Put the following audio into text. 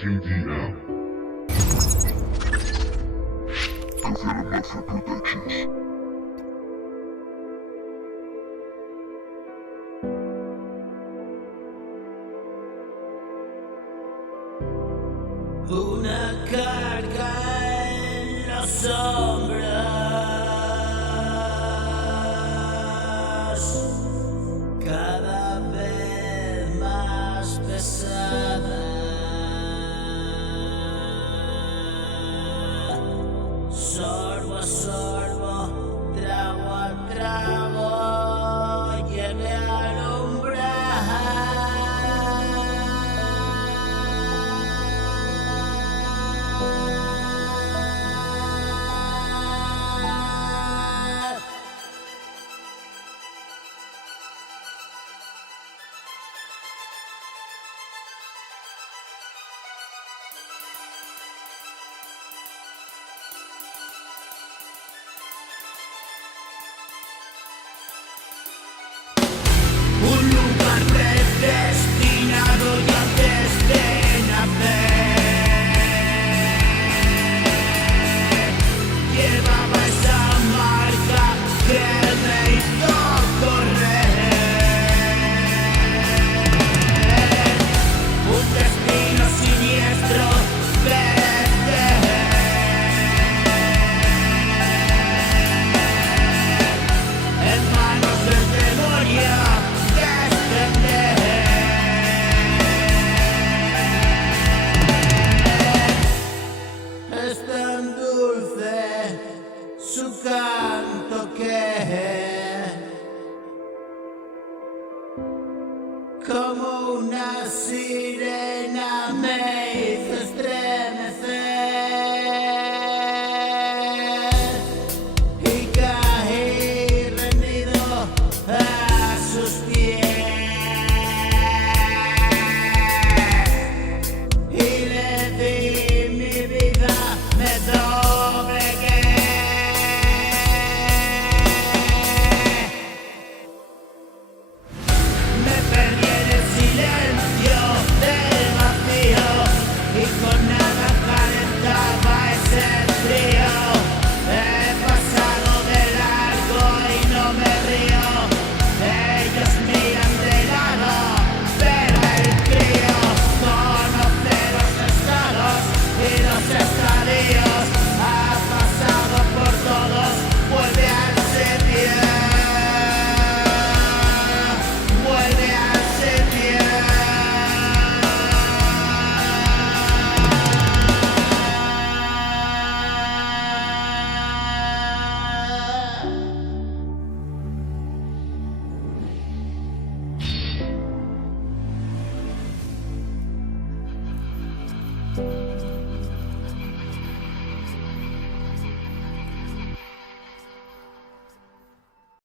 JDM. Cancela Mafia Productions. Una carga en las sombras, cada vez más pesada. Sorbo a sorbo, trago a trago, llegué al umbral. Un lugar predestinado y antes de nacer llevaba esa marca que me hizo correr. Un destino siniestro en manos del demonio. Es tan dulce su canto que como una sirena me hizo